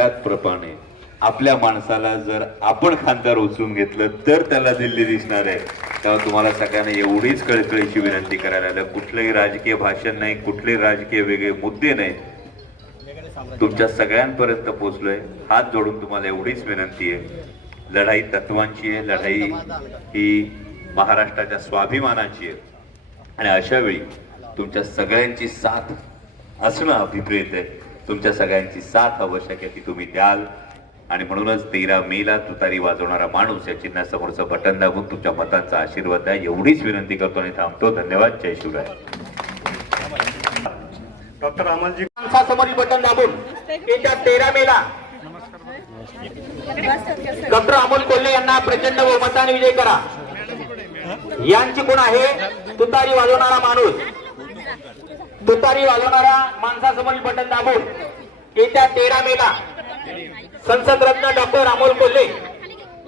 त्याचप्रमाणे आपल्या माणसाला जर आपण खानदार उचलून घेतलं तर त्याला दिल्ली दिसणार आहे. तेव्हा तुम्हाला सगळ्यांना एवढीच कळकळीची विनंती करायला आलं कुठलंही राजकीय भाषण नाही कुठले राजकीय वेगळे मुद्दे नाही. तुमच्या सगळ्यांपर्यंत पोहोचलोय. हात जोडून तुम्हाला एवढीच विनंती आहे. लढाई तत्वांची आहे. लढाई ही महाराष्ट्राच्या स्वाभिमानाची आहे. आणि अशा वेळी तुमच्या सगळ्यांची साथ असणं अभिप्रेत आहे. तुमच्या सगळ्यांची साथ आवश्यक आहे ती तुम्ही द्याल. आणि म्हणूनच तेरा मेला तुतारी वाजवणारा माणूस या चिन्हासमोरचं बटन दाबून तुमच्या मतांचा आशीर्वाद द्या. एवढीच विनंती करतो आणि थांबतो. धन्यवाद. जय शिवराय. डॉक्टर अमलजी माणसासमोरील बटन दाबून येत्या तेरा मेला डॉक्टर अमोल कोल्हे यांना प्रचंड बहुमताने विजय करा. यांची कोण आहे? तुतारी वाजवणारा माणूस. तुतारी वाजवणारा माणसासमोरील बटन दाबून येत्या तेरा मेला संसद रत्न डॉक्टर अमोल कोल्हे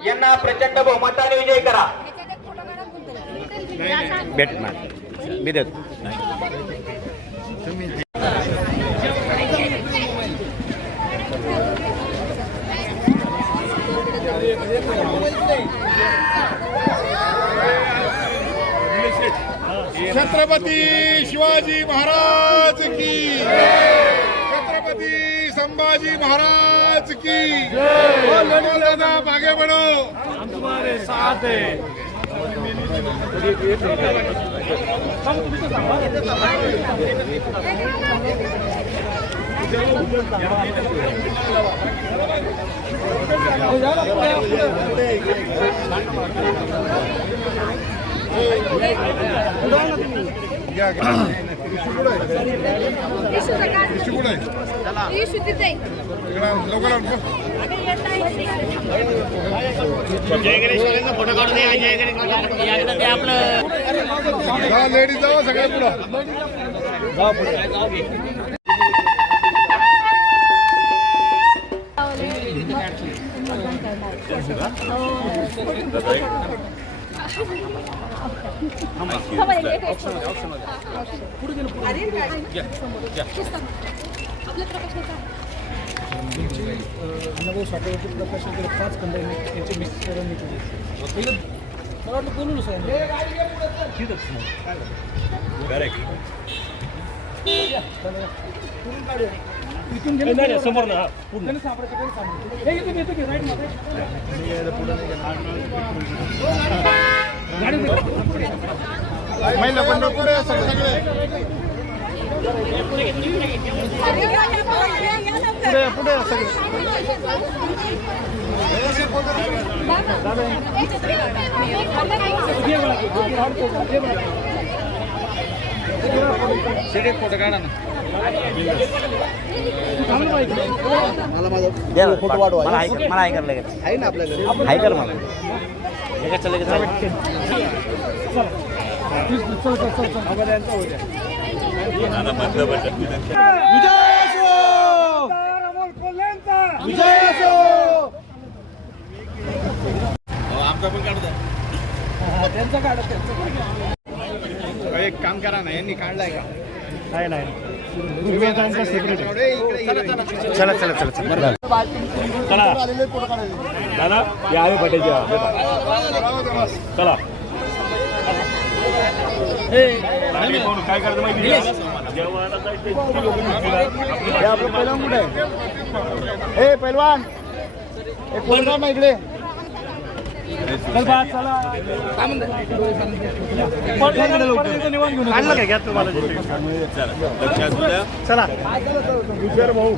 यांना प्रचंड बहुमताने विजय करा. भेटणार मी देतो. छत्रपती शिवाजी महाराज की छत्रपती संभाजी महाराज की बोलो दादा आगे आहे? इकडं आण, लवकर लेडीज जावा सगळ्या पुढं नवो स्वातंत्र्य प्रकाशन केलं पाच खंड आहे, मिक्स करून मी केले पहिलं मला वाटलं बोलू सर ठीकच इथून गेलं समोर ना पूर्ण सापडायचं राईटमध्ये महिला पण पुढे पुढे पुढे सगळे फोटो काढा ना फोटो वाढवा मला ऐक मला ऐकायला लागेल. आहे ना आपल्याकडे ऐकायला मला. लगेच लगेच चल चल चल. चल विजय असो हा, त्यांचा काढा त्यांचा एक काम करा ना यांनी काढलाय का? नाही नाही. चला चला चला चला चला दादा या आहे पटेलच्या चला काय करायचं माहिती आपलं पहिलवान कुठे आहे ए पहिलवान एक कोणता इकडे चल. चला. भाऊ.